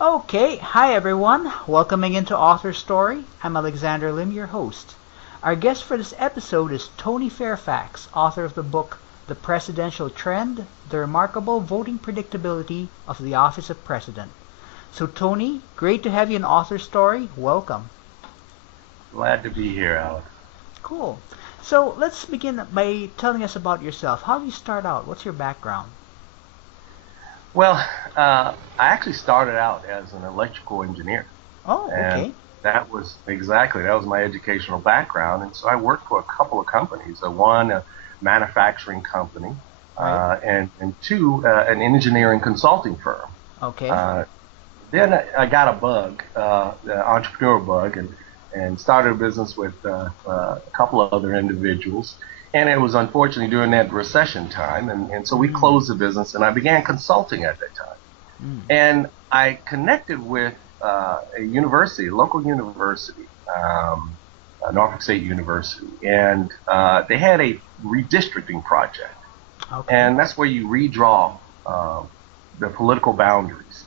Okay, hi everyone. Welcoming into AuthorStory. I'm Alexander Lim, your host. Our guest for this episode is Tony Fairfax, author of the book The Presidential Trend: The Remarkable Voting Predictability of the Office of President. So Tony, great to have you in AuthorStory. Welcome. Glad to be here, Alex. Cool. So let's begin by telling us about yourself. How do you start out? What's your background? Well, I actually started out as an electrical engineer, Oh, and okay. that was my educational background. And so I worked for a couple of companies. One, a manufacturing company, Right. and two, an engineering consulting firm. Okay. Uh, then I got a bug, the entrepreneur bug, and started a business with a couple of other individuals. And it was unfortunately during that recession time, and so we Mm. closed the business, and I began consulting at that time. Mm. And I connected with a university, a local university, Norfolk State University, and they had a redistricting project, Okay. and that's where you redraw uh, the political boundaries.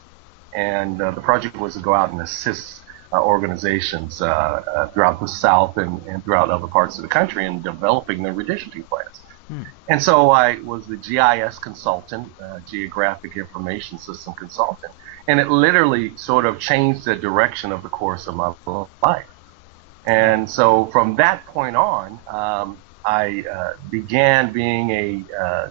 And the project was to go out and assist organizations throughout the South and throughout other parts of the country in developing their redistricting plans. Mm. And so I was the GIS consultant, Geographic Information System consultant, and it literally sort of changed the direction of the course of my life. Right. And so from that point on, I began being a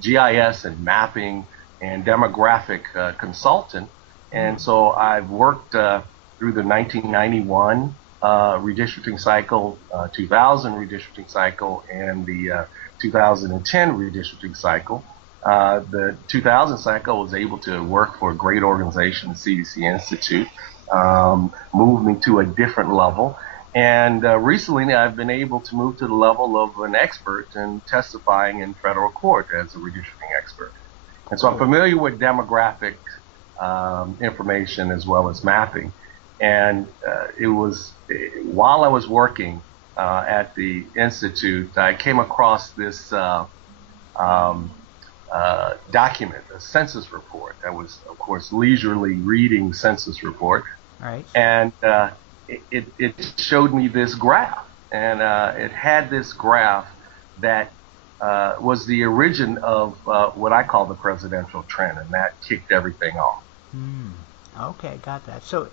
GIS and mapping and demographic consultant. Mm. And so I've worked through the 1991 redistricting cycle, 2000 redistricting cycle, and the 2010 redistricting cycle. The 2000 cycle was able to work for a great organization, the CDC Institute, moved me to a different level. And recently, I've been able to move to the level of an expert and testifying in federal court as a redistricting expert. And so I'm Cool. familiar with demographic information as well as mapping. And it was while I was working at the institute, I came across this um, document, a census report. I was, of course, leisurely reading census report, Right. and it showed me this graph, and it had this graph that was the origin of what I call the presidential trend, and that kicked everything off. Hmm. Okay, got that. So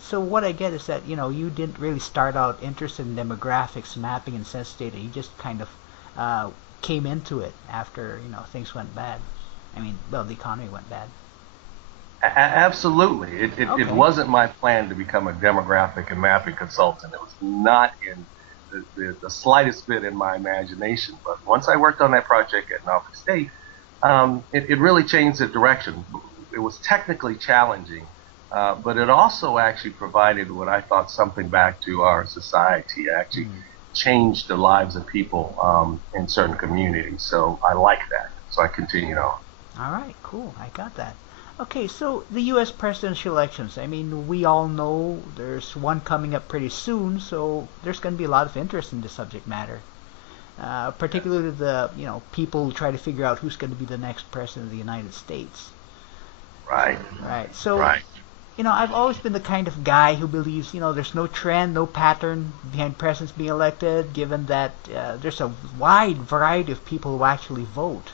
so what I get is that you didn't really start out interested in demographics, mapping, and census data. You just kind of uh, came into it after things went bad. I mean, well, the economy went bad. Absolutely, it Okay. wasn't my plan to become a demographic and mapping consultant. It was not in the slightest bit in my imagination. But once I worked on that project at Norfolk State, it really changed the direction. It was technically challenging, but it also actually provided what I thought something back to our society. It actually Hmm. changed the lives of people in certain communities. So I like that. So I continued on. All right, cool. I got that. Okay, so the U.S. presidential elections. I mean, we all know there's one coming up pretty soon, so there's going to be a lot of interest in the subject matter. Particularly the people who try to figure out who's going to be the next president of the United States. Right, Right. So right. I've always been the kind of guy who believes there's no trend, no pattern behind presidents being elected, given that there's a wide variety of people who actually vote.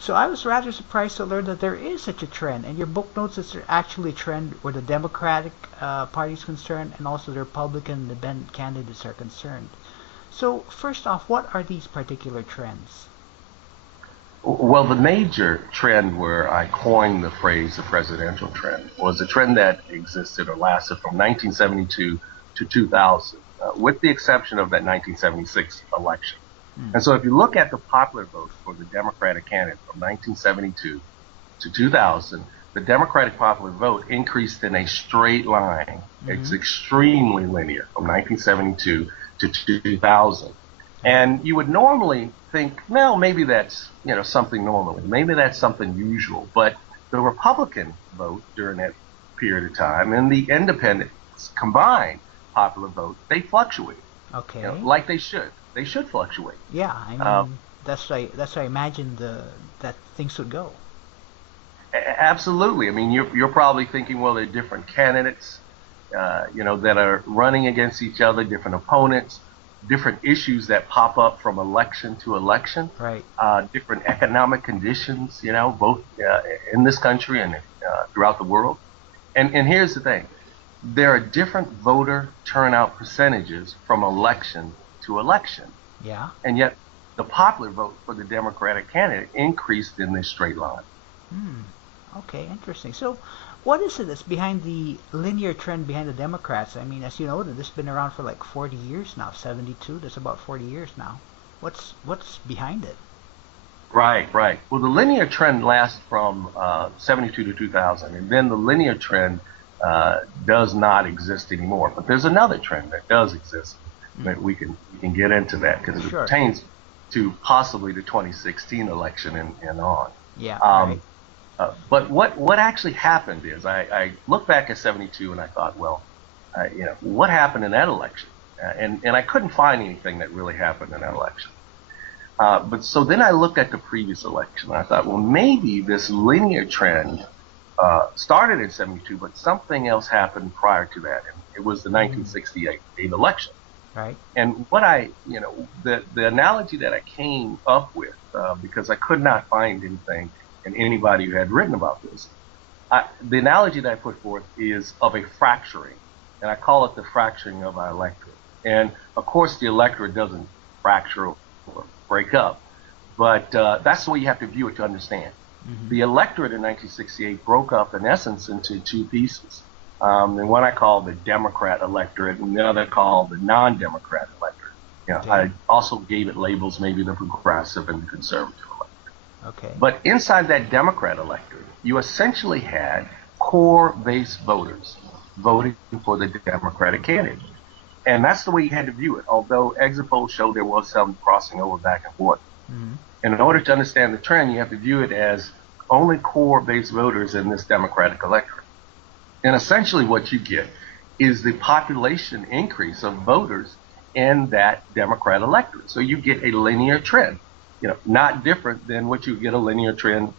So I was rather surprised to learn that there is such a trend, and your book notes that there's actually a trend where the Democratic Party is concerned, and also the Republican independent candidates are concerned. So first off, what are these particular trends? Well, the major trend where I coined the phrase the presidential trend was a trend that existed or lasted from 1972 to 2000, with the exception of that 1976 election. Hmm. And so if you look at the popular vote for the Democratic candidate from 1972 to 2000, the Democratic popular vote increased in a straight line. It's Mm-hmm. extremely linear from 1972 to 2000. Right. And you would normally think, well, maybe that's, something normal. Maybe that's something usual. But the Republican vote during that period of time and the independents combined popular vote, they fluctuate, Okay. like they should. They should fluctuate. Yeah. I Uh, mean, that's how I imagined that things would go. Absolutely. I mean, you're probably thinking, well, there are different candidates, that are running against each other, different opponents, different issues that pop up from election to election, Right. different economic conditions, both in this country and throughout the world. And here's the thing. There are different voter turnout percentages from election to election. Yeah. And yet the popular vote for the Democratic candidate increased in this straight line. Hmm. Okay, interesting. So, what is it that's behind the linear trend behind the Democrats? I mean, as you know, this has been around for like 40 years now. 72. That's about 40 years now. What's behind it? Right, right. Well, the linear trend lasts from 72 to 2000, and then the linear trend does not exist anymore. But there's another trend that does exist. That we can get into that because it Sure. pertains to possibly the 2016 election and on. Yeah. Right. Um, but what actually happened is I look back at 72 and I thought, well, what happened in that election? And I couldn't find anything that really happened in that election. But so then I looked at the previous election and I thought, well, maybe this linear trend started in 72, but something else happened prior to that. And it was the 1968 election. Right. And the analogy that I came up with, because I could not find anything and anybody who had written about this, the analogy that I put forth is of a fracturing, and I call it the fracturing of our electorate. And of course, the electorate doesn't fracture or break up, but that's the way you have to view it to understand. Mm-hmm. The electorate in 1968 broke up, in essence, into two pieces. And one I call the Democrat electorate, and the other called the non-Democrat electorate. Okay. I also gave it labels, maybe the progressive and the conservative electorate. Okay. But inside that Democrat electorate, you essentially had core base voters voting for the Democratic candidate. And that's the way you had to view it, although exit polls showed there was some crossing over back and forth. Mm-hmm. And in order to understand the trend, you have to view it as only core base voters in this Democratic electorate. And essentially what you get is the population increase of voters in that Democrat electorate. So you get a linear trend, not different than what you get a linear trend,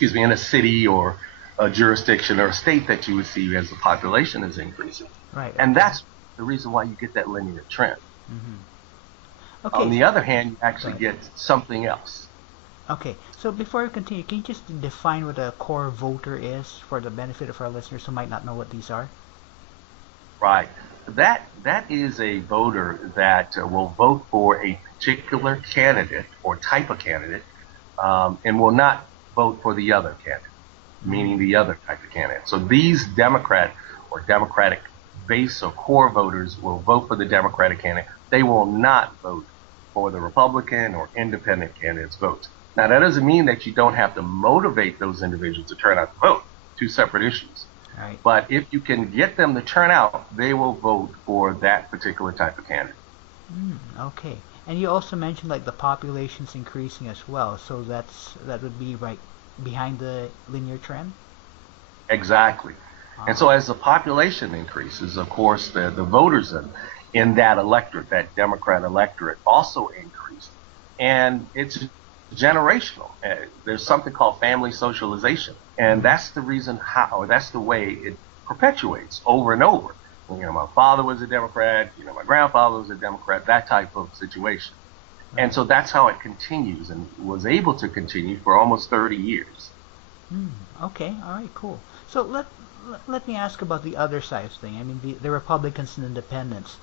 in a city or a jurisdiction or a state that you would see as the population is increasing. Right. And that's the reason why you get that linear trend. Mm-hmm. Okay. On the other hand, you actually get something else. Okay, so before we continue, can you just define what a core voter is for the benefit of our listeners who might not know what these are? Right. That is a voter that will vote for a particular candidate or type of candidate, and will not vote for the other candidate, meaning the other type of candidate. So these Democrat or Democratic base or core voters will vote for the Democratic candidate. They will not vote for the Republican or independent candidates' votes. Now, that doesn't mean that you don't have to motivate those individuals to turn out to vote. Two separate issues. Right. But if you can get them to turn out, they will vote for that particular type of candidate. Okay. And you also mentioned like the population's increasing as well, so that would be right behind the linear trend? Exactly. And so as the population increases, of course, the voters in that electorate, that Democrat electorate, also increase. And it's generational. There's something called family socialization. And that's the reason or that's the way it perpetuates over and over. My father was a Democrat, my grandfather was a Democrat, that type of situation. And so that's how it continues and was able to continue for almost 30 years. Okay, all right, cool. So let me ask about the other side of thing. I mean, the Republicans and Independents.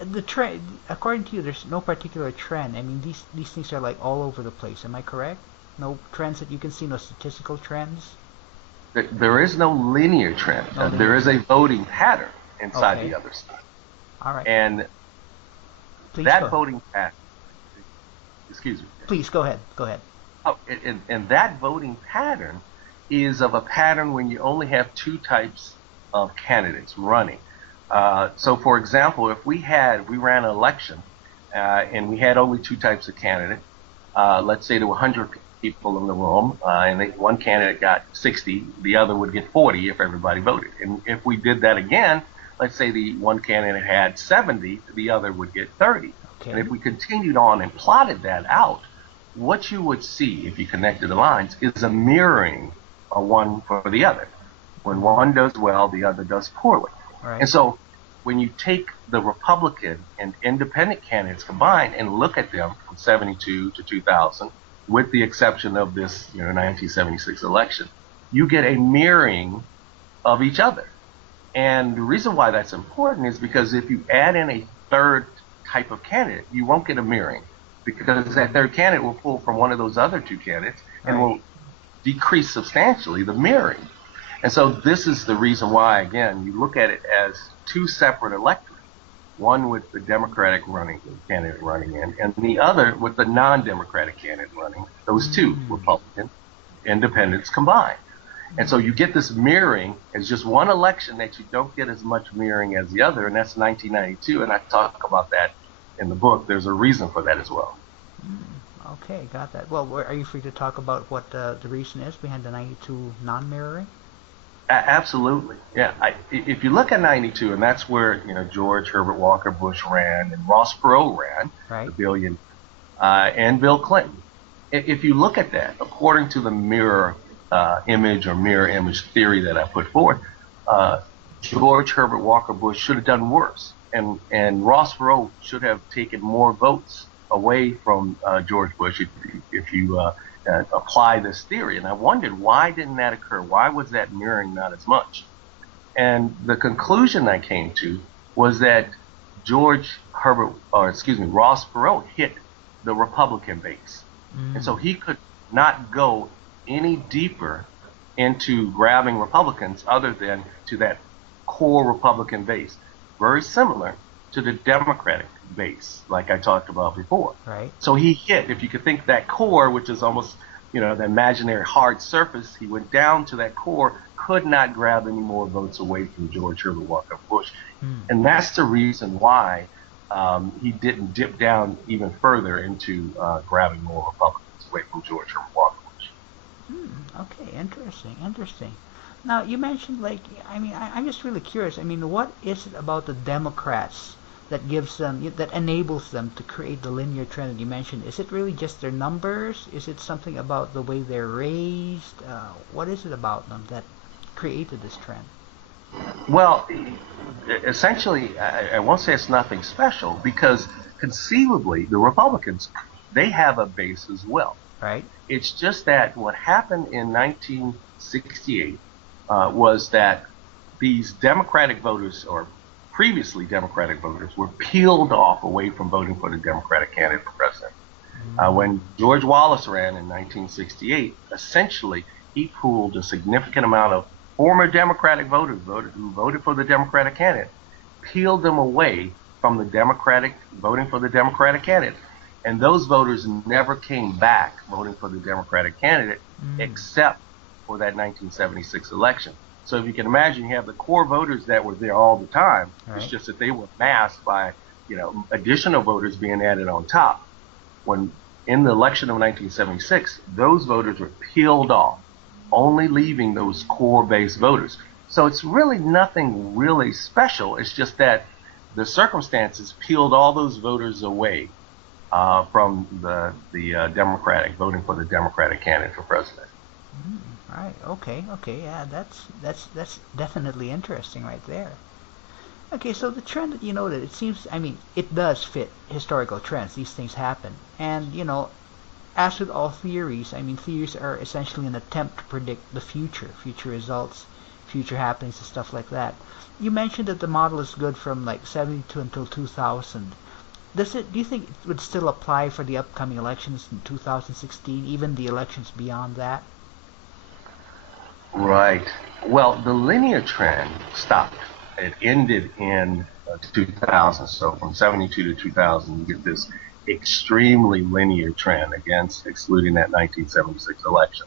The trend, according to you, there's no particular trend. I mean, these things are like all over the place. Am I correct? No trends that you can see, no statistical trends? There is no linear trend. There is a voting pattern inside the other side. All right. And Please that voting pattern, excuse me. Please go ahead. Go ahead. Oh, and that voting pattern is of a pattern when you only have two types of candidates running. So, for example, if we ran an election and we had only two types of candidate, let's say there were 100 people in the room, and one candidate got 60, the other would get 40 if everybody voted. And if we did that again, let's say the one candidate had 70, the other would get 30. Okay. And if we continued on and plotted that out, what you would see if you connected the lines is a mirroring are one for the other. When one does well, the other does poorly. Right. And so when you take the Republican and independent candidates combined and look at them from 72 to 2000, with the exception of this 1976 election, you get a mirroring of each other. And the reason why that's important is because if you add in a third type of candidate, you won't get a mirroring, because that third candidate will pull from one of those other two candidates and will decrease substantially the mirroring. And so this is the reason why, again, you look at it as two separate electorates, one with the Democratic candidate running in, and the other with the non-Democratic candidate running, those two, Republican, independents combined. And so you get this mirroring as just one election that you don't get as much mirroring as the other, and that's 1992, and I talk about that in the book. There's a reason for that as well. Okay, got that. Well, are you free to talk about what the reason is behind the 92 non-mirroring? Absolutely, yeah. If you look at 92, and that's where George Herbert Walker Bush ran, and Ross Perot ran, right, the billion, and Bill Clinton. If you look at that, according to the mirror image theory that I put forth, George Herbert Walker Bush should have done worse, and Ross Perot should have taken more votes away from George Bush if you apply this theory. And I wondered, why didn't that occur? Why was that mirroring not as much? And the conclusion I came to was that Ross Perot hit the Republican base. And so he could not go any deeper into grabbing Republicans other than to that core Republican base, very similar to the Democratic base, like I talked about before. Right. So he hit, if you could think that core, which is almost, the imaginary hard surface, he went down to that core, could not grab any more votes away from George Herbert Walker Bush. And that's the reason why he didn't dip down even further into grabbing more Republicans away from George Herbert Walker Bush. Okay, interesting. Now, you mentioned, I'm just really curious. What is it about the Democrats that gives them, that enables them to create the linear trend that you mentioned? Is it really just their numbers? Is it something about the way they're raised? What is it about them that created this trend? Well, essentially, I won't say it's nothing special, because conceivably the Republicans, they have a base as well. Right. It's just that what happened in 1968 was that these Democratic voters, or previously Democratic voters, were peeled off away from voting for the Democratic candidate for president. When George Wallace ran in 1968, essentially he pooled a significant amount of former Democratic voters who voted for the Democratic candidate, peeled them away from voting for the Democratic candidate. And those voters never came back voting for the Democratic candidate except for that 1976 election. So if you can imagine, you have the core voters that were there all the time. Right. It's just that they were masked by, additional voters being added on top. When in the election of 1976, those voters were peeled off, only leaving those core base voters. So it's really nothing really special. It's just that the circumstances peeled all those voters away from the voting for the Democratic candidate for president. Right. Okay. Yeah, that's definitely interesting right there. Okay, so the trend that you noted, it seems, it does fit historical trends. These things happen, and as with all theories, theories are essentially an attempt to predict the future results, future happenings, and stuff like that. You mentioned that the model is good from 72 until 2000. Do you think it would still apply for the upcoming elections in 2016, even the elections beyond that? Right. Well, the linear trend stopped. It ended in 2000. So from 72 to 2000, you get this extremely linear trend, excluding that 1976 election.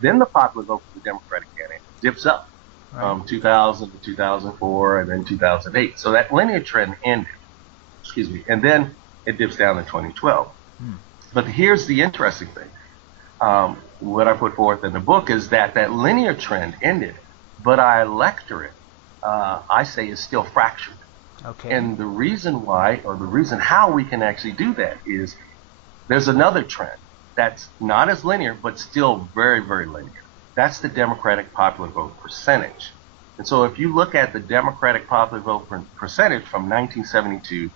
Then the popular vote for the Democratic candidate dips up from 2000 to 2004 and then 2008. So that linear trend ended. And then it dips down in 2012. But here's the interesting thing. What I put forth in the book is that linear trend ended, but our electorate, I say, is still fractured. Okay. And the reason why, or the reason how we can actually do that, is there's another trend that's not as linear, but still very, very linear. That's the Democratic popular vote percentage. And so if you look at the Democratic popular vote percentage from 1972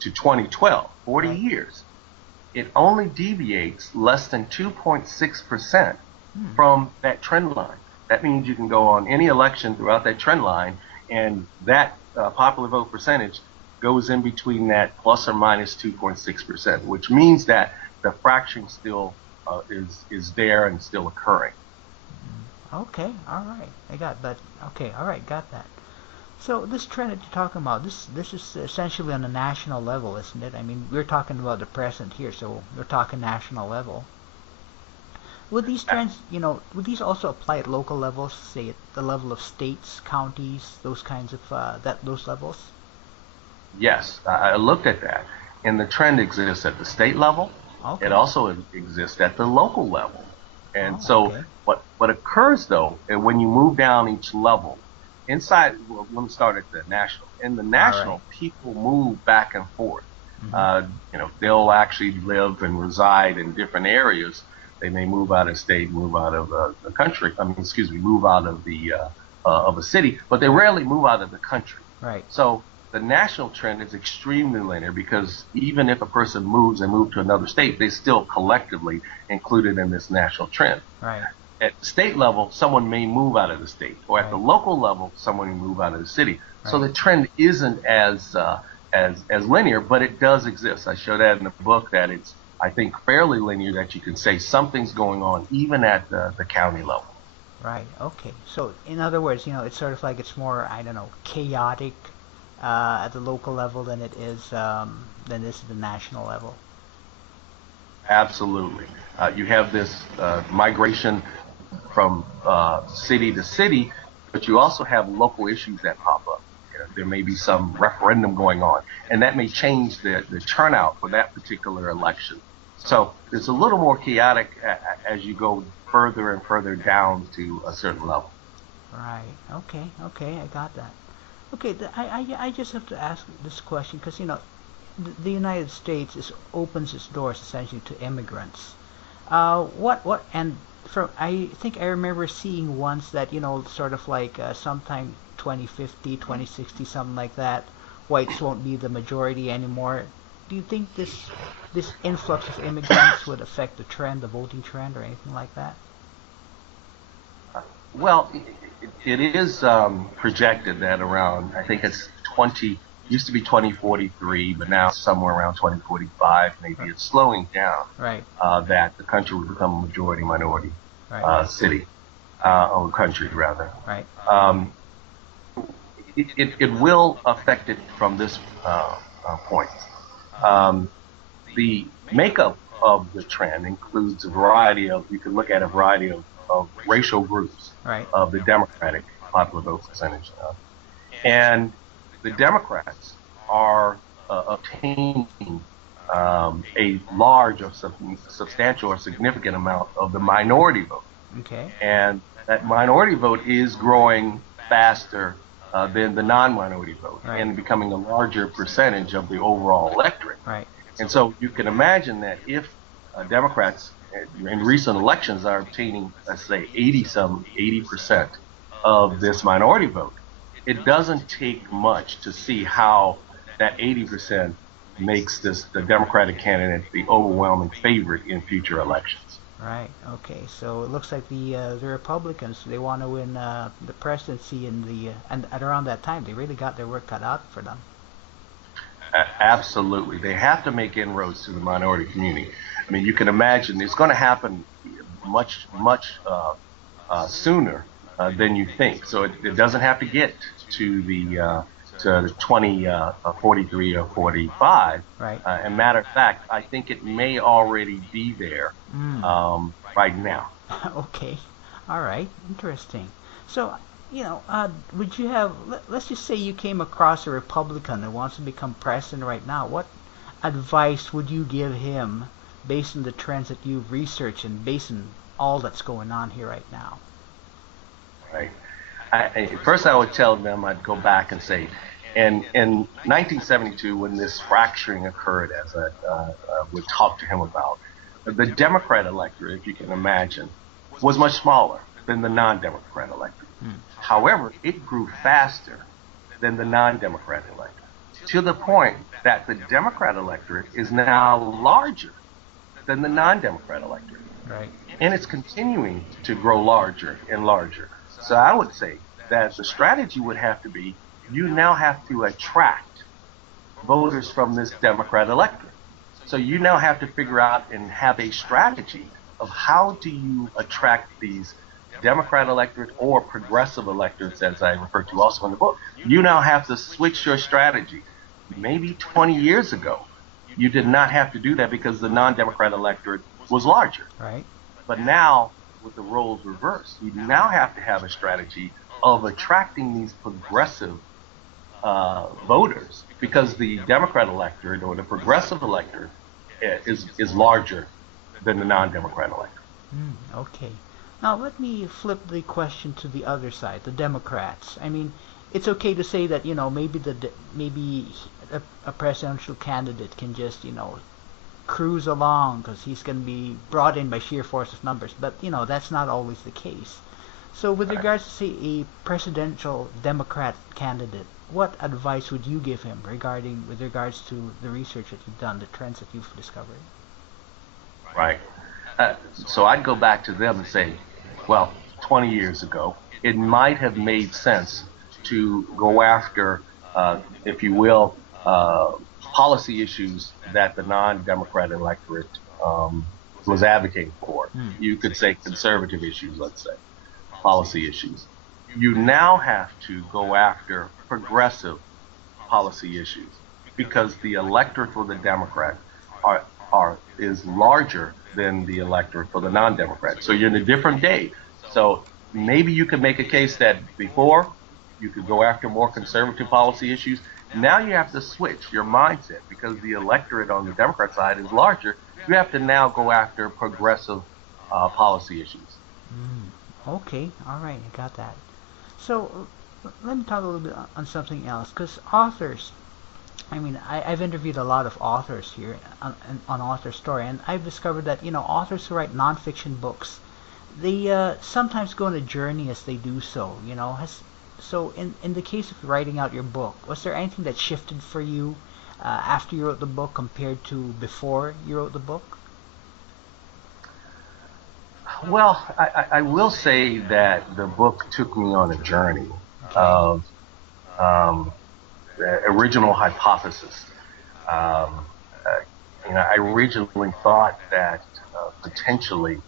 to 2012, 40 Right. years, it only deviates less than 2.6% from that trend line. That means you can go on any election throughout that trend line, and that popular vote percentage goes in between that plus or minus 2.6%, which means that the fraction still is there and still occurring. Okay, all right. I got that. Okay, all right, got that. So this trend that you're talking about, this is essentially on a national level, isn't it? I mean, we're talking about the present here, so we're talking national level. Would these trends, would these also apply at local levels, say at the level of states, counties, those kinds of those levels? Yes, I looked at that, and the trend exists at the state level. It Okay. also exists at the local level. And Oh, so okay. what occurs though, and when you move down each level, well, let me start at the national. In the All right. national, people move back and forth. Mm-hmm. They'll actually live and reside in different areas. They may move out of state, move out of the country. I mean, excuse me, move out of the of a city, but they rarely move out of the country. Right. So the national trend is extremely linear because even if a person moves and moves to another state, they're still collectively included in this national trend. Right. At the state level, someone may move out of the state, or at the Right. local level, someone may move out of the city. So Right. the trend isn't as linear, but it does exist. I show that in the book that it's, I think, fairly linear, that you can say something's going on even at the county level. Right. Okay. So in other words, it's sort of like it's more, I don't know, chaotic at the local level than it is at the national level. Absolutely. You have this migration from city to city, but you also have local issues that pop up. There may be some referendum going on, and that may change the turnout for that particular election. So it's a little more chaotic as you go further and further down to a certain level. Right. Okay. Okay. I got that. Okay. I just have to ask this question because the United States opens its doors essentially to immigrants. And from I think I remember seeing once that sort of like sometime 2050, 2060, something like that, whites won't be the majority anymore. Do you think this influx of immigrants would affect the trend, the voting trend, or anything like that? Well, it is projected that around, I think it's 20, used to be 2043, but now somewhere around 2045, maybe it's slowing down, Right. that the country will become a majority minority Right. city, or country rather. Right. Um, it will affect it from this point. Um, the makeup of the trend includes a variety of, you can look at a variety of racial groups Right. of the Democratic popular vote percentage. And the Democrats are obtaining a large or substantial or significant amount of the minority vote. Okay. And that minority vote is growing faster than the non-minority vote Right. and becoming a larger percentage of the overall electorate. Right. And so you can imagine that if Democrats in recent elections are obtaining, let's say, 80% of this minority vote, it doesn't take much to see how that 80% makes the Democratic candidate the overwhelming favorite in future elections. Right. Okay. So it looks like the Republicans, they want to win the presidency and at around that time they really got their work cut out for them. Absolutely. They have to make inroads to the minority community. I mean, you can imagine it's going to happen much sooner than you think. So it doesn't have to get to the 2043 or 45. Right. And matter of fact, I think it may already be there Mm. right now. Okay. All right. Interesting. So, would you have, let's just say you came across a Republican that wants to become president right now. What advice would you give him based on the trends that you've researched and based on all that's going on here right now? Right. First, I would tell them, I'd go back and say, in 1972, when this fracturing occurred, as I would talk to him about, the Democrat electorate, if you can imagine, was much smaller. than the non-Democrat electorate. However, it grew faster than the non-Democrat electorate, to the point that the Democrat electorate is now larger than the non-Democrat electorate. Right. And it's continuing to grow larger and larger. So I would say that the strategy would have to be, you now have to attract voters from this Democrat electorate. So you now have to figure out and have a strategy of how do you attract these Democrat electorate or progressive electorates, as I refer to also in the book. You now have to switch your strategy. Maybe 20 years ago, you did not have to do that because the non-Democrat electorate was larger. Right. But now, with the roles reversed, you now have to have a strategy of attracting these progressive voters, because the Democrat electorate or the progressive electorate is larger than the non-Democrat electorate. Okay. Now let me flip the question to the other side, the Democrats. I mean, it's okay to say that, maybe a presidential candidate can just, cruise along because he's going to be brought in by sheer force of numbers. But, that's not always the case. So with regards to, say, a presidential Democrat candidate, what advice would you give him with regards to the research that you've done, the trends that you've discovered? Right. So I'd go back to them and say, well, 20 years ago, it might have made sense to go after, if you will, policy issues that the non-Democrat electorate was advocating for. You could say conservative issues, let's say, policy issues. You now have to go after progressive policy issues because the electorate for the Democrat is larger than the electorate for the non-Democrat. So you're in a different day. So maybe you could make a case that before you could go after more conservative policy issues. Now you have to switch your mindset because the electorate on the Democrat side is larger. You have to now go after progressive policy issues. Okay, all right, I got that. So let me talk a little bit on something else, because authors, I've interviewed a lot of authors here on AuthorStory, and I've discovered that, authors who write nonfiction books, they sometimes go on a journey as they do so, So in the case of writing out your book, was there anything that shifted for you after you wrote the book compared to before you wrote the book? Well, I will say that the book took me on a journey of the original hypothesis. I originally thought that potentially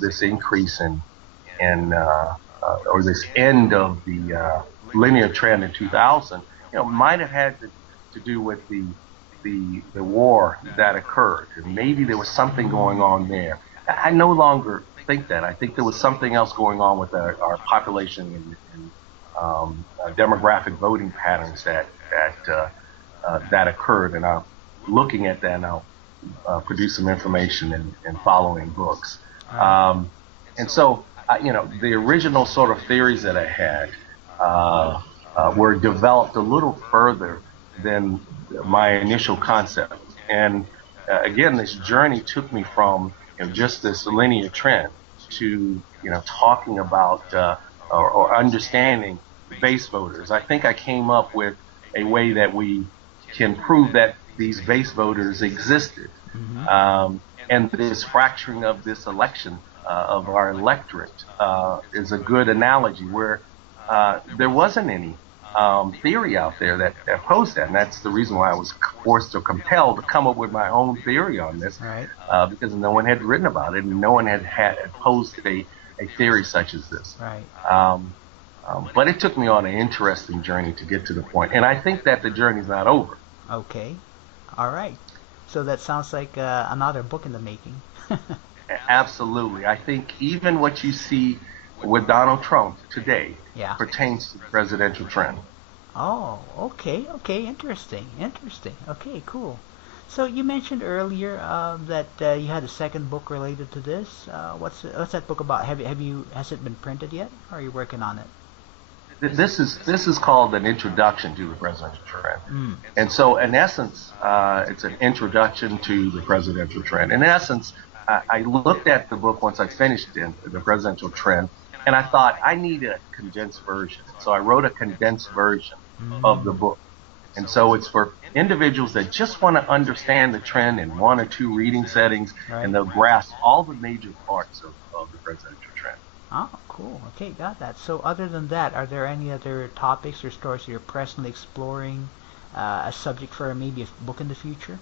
this increase or this end of the linear trend in 2000, might have had to do with the war that occurred, and maybe there was something going on there. I no longer think that. I think there was something else going on with our population and demographic voting patterns that occurred, and I'm looking at that, and I'll produce some information in following books. And so, the original sort of theories that I had were developed a little further than my initial concept. And again, this journey took me from just this linear trend to talking about or understanding base voters. I think I came up with a way that we can prove that these base voters existed, and this fracturing of this election of our electorate is a good analogy where there wasn't any theory out there that posed that, and that's the reason why I was forced or compelled to come up with my own theory on this, right. Because no one had written about it and no one had posed a theory such as this. Right. But it took me on an interesting journey to get to the point, and I think that the journey's not over. Okay, all right. So that sounds like another book in the making. Absolutely. I think even what you see with Donald Trump today pertains to the presidential trend. Oh, okay, interesting. Okay, cool. So you mentioned earlier that you had a second book related to this. What's that book about? Has it been printed yet, or are you working on it? This is called an introduction to the presidential trend. And so in essence, it's an introduction to the presidential trend. In essence, I looked at the book once I finished the presidential trend, And I thought, I need a condensed version. So I wrote a condensed version of the book. And so it's for individuals that just want to understand the trend in 1 or 2 reading settings, Right. and they'll grasp all the major parts of the presidential trend. Oh, cool. Okay, got that. So other than that, are there any other topics or stories you're presently exploring, a subject for maybe a book in the future?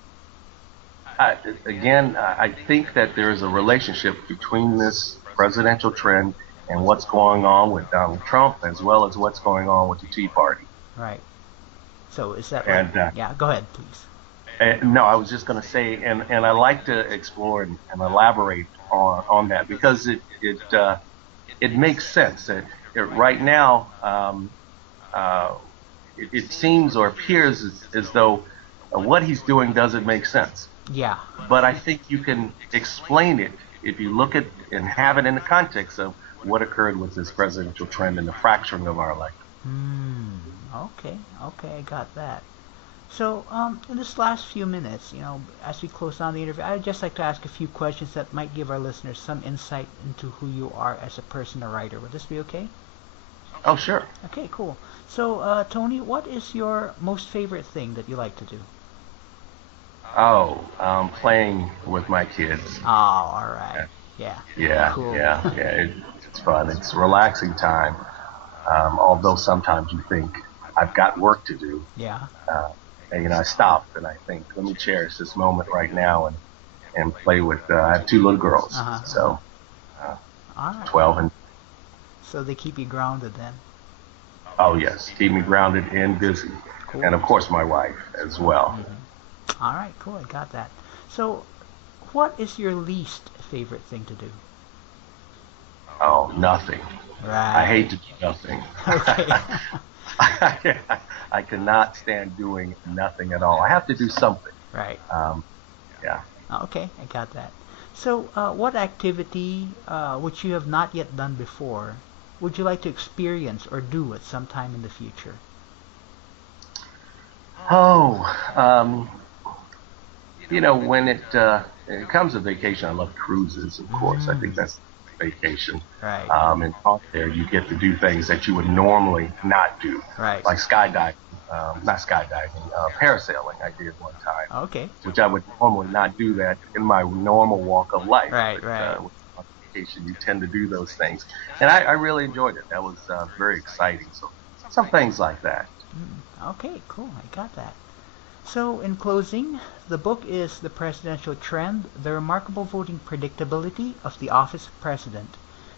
I think that there is a relationship between this presidential trend and what's going on with Donald Trump, as well as what's going on with the Tea Party. Right. So is that like, And yeah, go ahead, please. no, I was just going to say, and I like to explore and elaborate on that, because it makes sense. Right now, it seems or appears as though what he's doing doesn't make sense. Yeah. But I think you can explain it if you look at and have it in the context of what occurred with this presidential trend and the fracturing of our electorate. Okay, okay, I got that. So, in this last few minutes, as we close down the interview, I'd just like to ask a few questions that might give our listeners some insight into who you are as a person or writer. Would this be okay? Oh, sure. Okay, cool. So, Tony, what is your most favorite thing that you like to do? Oh, playing with my kids. Oh, all right. Yeah. Yeah, Cool. yeah. It's fun. It's relaxing time. Although sometimes you think I've got work to do. Yeah. And I stop and I think, let me cherish this moment right now and play with. I have 2 little girls, so All right. 12 and. So they keep you grounded then. Oh yes, keep me grounded and busy, Cool. and of course my wife as well. All right, cool. I got that. So, what is your least favorite thing to do? Oh, nothing. Right. I hate to do nothing. Okay. I cannot stand doing nothing at all. I have to do something. Right. Yeah. Okay, I got that. So, what activity, which you have not yet done before, would you like to experience or do at some time in the future? Oh, when it comes to vacation, I love cruises, of course. I think that's vacation. Right. And out there, you get to do things that you would normally not do, Right. like skydiving, not skydiving, parasailing. I did one time, Okay. which I would normally not do that in my normal walk of life. Right, But, right. on vacation, you tend to do those things, and I really enjoyed it. That was very exciting. So some things like that. Okay, cool. I got that. So, in closing, the book is The Presidential Trend, The Remarkable Voting Predictability of the Office of President.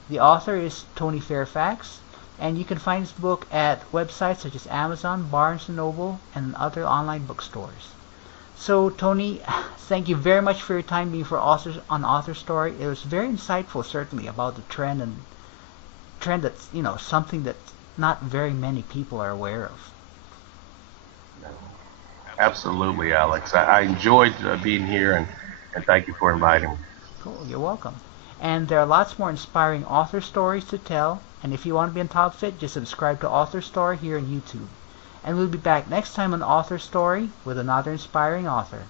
The author is Tony Fairfax, and you can find this book at websites such as Amazon, Barnes & Noble, and other online bookstores. So, Tony, thank you very much for your time being on AuthorStory. It was very insightful, certainly, about the trend that's, something that not very many people are aware of. Absolutely, Alex. I enjoyed being here, and thank you for inviting me. Cool, you're welcome. And there are lots more inspiring author stories to tell, and if you want to be on top of it, just subscribe to AuthorStory here on YouTube. And we'll be back next time on AuthorStory with another inspiring author.